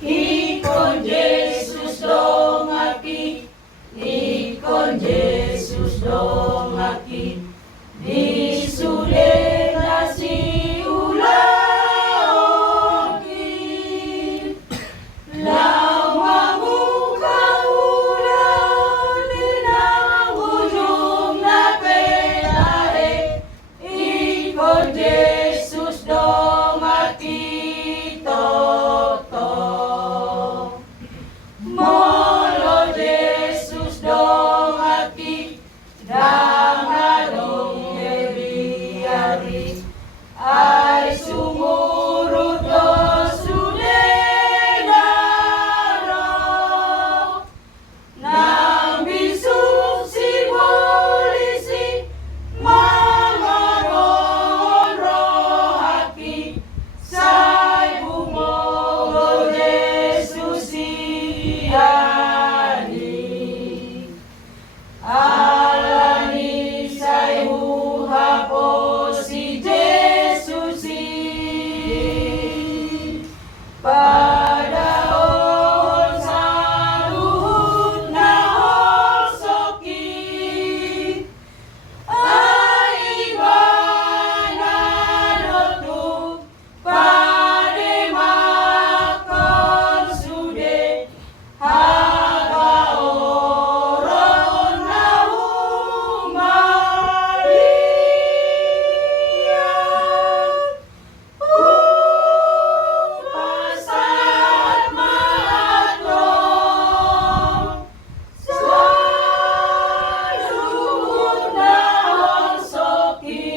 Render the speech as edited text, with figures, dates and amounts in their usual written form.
Ikon Yesus dongaki, ikon Yesus dongaki, disulen nasi ulaoki, lawangu kaulan dinang ujung na pelare, ikon Yesus dongaki toto. Molo Yesus dongaki, dangadong biari, ay sumurut do sudedaro, nang bisuk si polisi, mangaron rohaki, say bumogo Yesus siani. Alani say huhapo si Jesus padaon sa luhut na hosoki, ay ibanado pademakon sude hagaoron na humalian, pasat maatong sa luhut na hosoki.